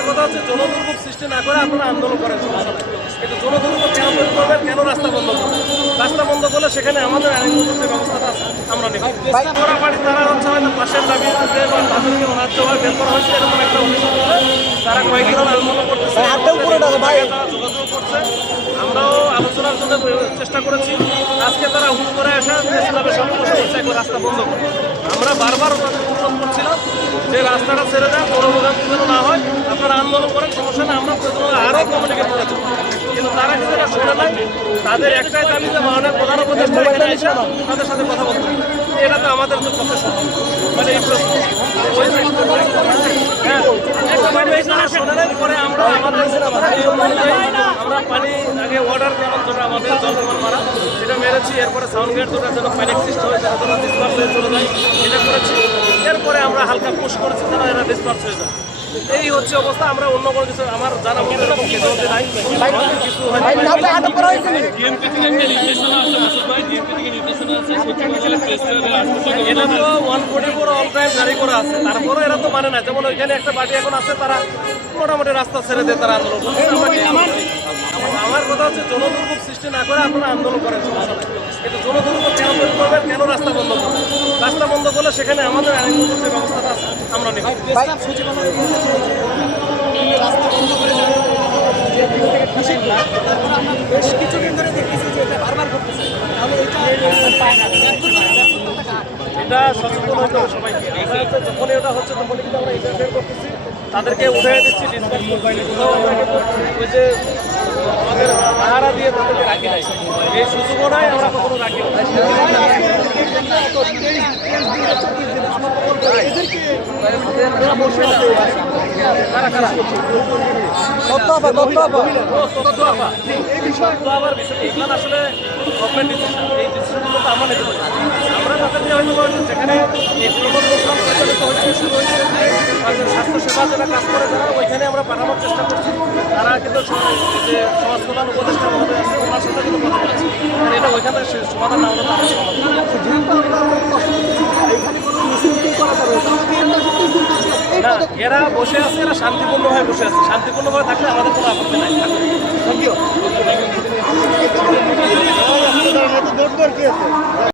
আমার কথা হচ্ছে জনদুর্ভোগ সৃষ্টি না করে আপনারা আন্দোলন করেন সমস্যা। কিন্তু জনদুর্ভোগ কেন তৈরি করবেন কেন রাস্তা বন্ধ করবেন? রাস্তা বন্ধ করলে সেখানে আমাদের আইনগত যে ব্যবস্থাটা আছে আমরা নেব। ওরা তারা হচ্ছে হয়তো পাশের দাবি বা তাদেরকে অনার্য বের করা হয়েছে এরকম একটা অভিযোগ করে তারা কয়েকদিন আন্দোলন করতেছে তারা যোগাযোগ করছে। আমরাও আলোচনার জন্য চেষ্টা করেছি। আজকে তারা হুট করে আসা ইসলামের সমস্যা হচ্ছে একবার রাস্তা বন্ধ করে। আমরা বারবার ওনাদের অনুরোধ করছিলাম যে রাস্তাটা ছেড়ে দেন কোনো যেন না হয় আপনারা আন্দোলন করেন সমস্যা না আমরা প্রয়োজন আরও কমিউনিকেট করে দেবো কিন্তু তারা কিন্তু এটা শুনে নাই তাদের একটাই দাবি যে মাননীয় প্রধান উপদেষ্টা এখানে এসে তাদের সাথে কথা বলতে এটা তো আমাদের পক্ষে মানে এই প্রশ্ন। হ্যাঁ, তারা পরে আমরা আমরা পানি আগে ওয়াটার ক্যানন যেটা আমাদের জল মারা এটা মেরেছি এরপরে সাউন্ড গেট যেটা যেন পানি সৃষ্টি হয়ে ডিসপার্স হয়ে চলে যায় এটা করেছি। এরপরে আমরা হালকা পুশ করেছি যেন এরা ডিসপার্স হয়ে যায়। এই হচ্ছে অবস্থা, আমরা অন্য কোনো কিছু, আমার জানা মতো এরকম কিছু এটা তো ওয়ান ফোর্টি ফোর টাইম আছে তারপরে এরা তো মানে না, যেমন ওইখানে একটা পার্টি এখন আছে, তারা মোটামুটি রাস্তা ছেড়ে দিয়ে তারা আন্দোলন আমরা কথা হচ্ছে, জনদুর্ভোগ সৃষ্টি না করে আপনারা আন্দোলন করেন কিন্তু জনদুর্ভোগ কেন তৈরি করবেন, কেন রাস্তা বন্ধ রাস্তা বন্ধ করলে সেখানে আমাদের আইনগত ব্যবস্থাটা আছে, আমরা নেব রাস্তা বন্ধ করে যাবে যে দিক থেকে খুশি না এখন আমরা বেশ কিছুদিন ধরে দেখতেছি যে এটা বারবার করতেছে তাহলে এটা পায় না। এটা সচেতন হতে হবে সবাইকে। আমরা হচ্ছে যখনই ওটা হচ্ছে তখনই কিন্তু আমরা ইন্টারফেয়ার করতেছি। তাদেরকে উঠে দিচ্ছি ডিসকাস ওই যে আমাদের পাহারা দিয়ে তাদেরকে রাখি নাই। এই সুযোগও নাই আমরা কখনো রাখি না এই বিষয় আসলে গভর্নমেন্ট ডিসিশন এই আমরা নিতে যেখানে এই প্রকল্প পরিচালিত হচ্ছে কাজ করে যারা ওইখানে আমরা পাঠানোর চেষ্টা করছি তারা কিন্তু যে সমাজ উপদেষ্টা এটা ওইখানে সমাধান না সমাধান যেহেতু আমরা কষ্ট করতেছি এখানে কোনো মিছিল করা যাবে না। তাহলে আমরা সত্যি শুনতেছি এই না এরা বসে আছে এরা শান্তিপূর্ণভাবে বসে আছে। শান্তিপূর্ণভাবে থাকলে আমাদের কোনো আপত্তি নাই। Thank you